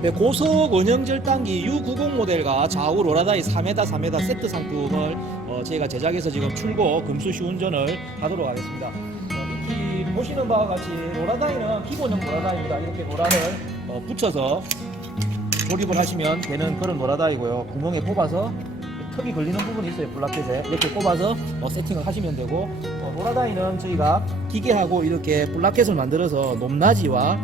네, 고속 원형 절단기 U90 모델과 좌우 로라다이 4m 4m 세트 상품을 어, 저희가 제작해서 지금 출고 금수 시운전을 하도록 하겠습니다. 어, 이 보시는 바와 같이 로라다이는 기본형 로라다이입니다. 이렇게 로라를 어, 붙여서 조립을 하시면 되는 그런 로라다이고요. 구멍에 꼽아서 턱이 걸리는 부분이 있어요. 블라켓에 이렇게 꼽아서 어, 세팅을 하시면 되고 어, 로라다이는 저희가 기계하고 이렇게 블라켓을 만들어서 높낮이와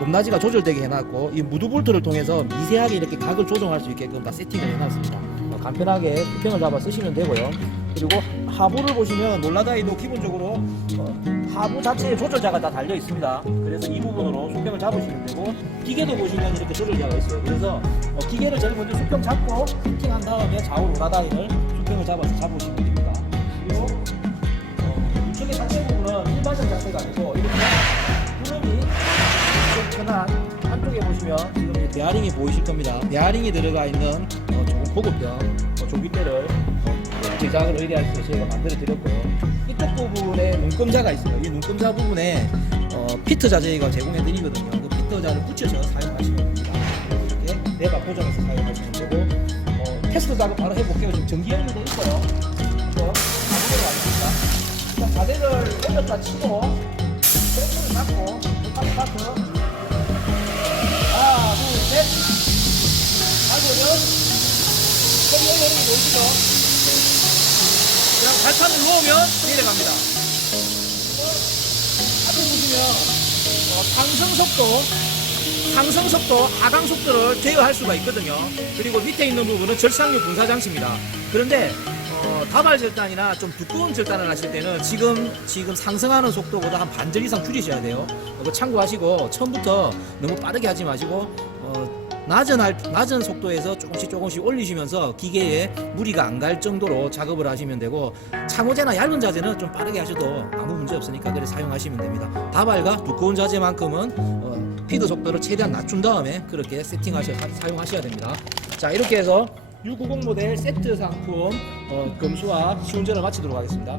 높낮이가 조절되게 해놨고 이 무드 볼트를 통해서 미세하게 이렇게 각을 조정할 수 있게끔 다 세팅을 해놨습니다. 어, 간편하게 수평을 잡아 쓰시면 되고요. 그리고 하부를 보시면 놀라다이도 기본적으로 어, 하부 자체에 조절자가 다 달려 있습니다. 그래서 이 부분으로 수평을 잡으시면 되고 기계도 보시면 이렇게 조절자가 있어요. 그래서 어, 기계를 제일 먼저 수평 잡고 세팅한 다음에 좌우 로라다이를 수평을 잡아서 잡으시면 됩니다. 보시면 지금 이 베어링이 보이실 겁니다. 베어링이 들어가 있는 어, 조금 고급형 어, 조기대를 어, 제작을 의뢰해서 저희가 만들어 드렸고요. 이쪽 부분에 눈금자가 있어요. 이 눈금자 부분에 어, 피트자 저희가 제공해 드리거든요. 그 피트자를 붙여서 사용하시면 됩니다. 이렇게 내가 고정해서 사용하시면 되고 어, 테스트 작업 바로 해볼게요. 지금 전기 연료도 있어요. 이거 가겠습니다. 일단 가대를 올렸다 치고 브레이크를 잡고 스타트 스 그냥 발판을 놓으면 내려갑니다. 앞에 보시면 어, 상승 속도, 상승 속도, 하강 속도를 제어할 수가 있거든요. 그리고 밑에 있는 부분은 절상류 분사 장치입니다. 그런데 어, 다발 절단이나 좀 두꺼운 절단을 하실 때는 지금 지금 상승하는 속도보다 한 반절 이상 줄이셔야 돼요. 참고하시고 처음부터 너무 빠르게 하지 마시고 어, 낮은 할, 낮은 속도에서 조금씩 조금씩 올리시면서 기계에 무리가 안 갈 정도로 작업을 하시면 되고 창호제나 얇은 자재는 좀 빠르게 하셔도 아무 문제 없으니까 그래 사용하시면 됩니다. 다발과 두꺼운 자재만큼은 어, 피드 속도를 최대한 낮춘 다음에 그렇게 세팅하셔 사용하셔야 됩니다. 자 이렇게 해서 U90 모델 세트 상품 어, 금수와 시운전을 마치도록 하겠습니다.